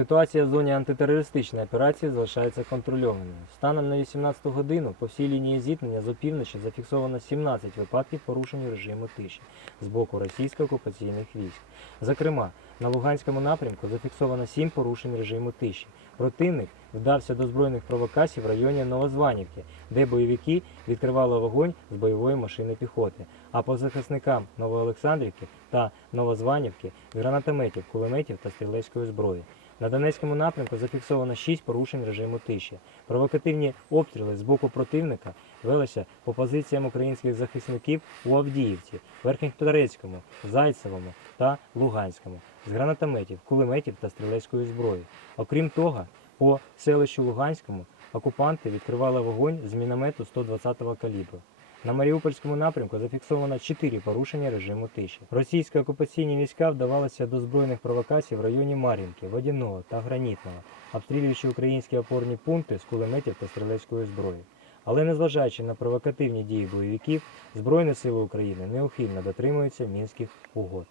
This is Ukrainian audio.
Ситуація в зоні антитерористичної операції залишається контрольованою. Станом на 18 годину по всій лінії зіткнення з опівночі зафіксовано 17 випадків порушення режиму тиші з боку російсько-окупаційних військ. Зокрема, на Луганському напрямку зафіксовано 7 порушень режиму тиші. Противник вдався до збройних провокацій в районі Новозванівки, де бойовики відкривали вогонь з бойової машини піхоти. А по захисникам Новоолександрівки та Новозванівки гранатометів, кулеметів та стрілецької зброї. На Донецькому напрямку зафіксовано 6 порушень режиму тиші. Провокативні обстріли з боку противника велися по позиціям українських захисників у Авдіївці, Верхньоторецькому, Зайцевому та Луганському з гранатометів, кулеметів та стрілецької зброї. Окрім того, по селищу Луганському окупанти відкривали вогонь з міномету 120-го калібру. На Маріупольському напрямку зафіксовано 4 порушення режиму тиші. Російські окупаційні війська вдавалися до збройних провокацій в районі Мар'їнки, Водяного та Гранітного, обстрілюючи українські опорні пункти з кулеметів та стрілецької зброї. Але незважаючи на провокативні дії бойовиків, Збройні сили України неухильно дотримуються мінських угод.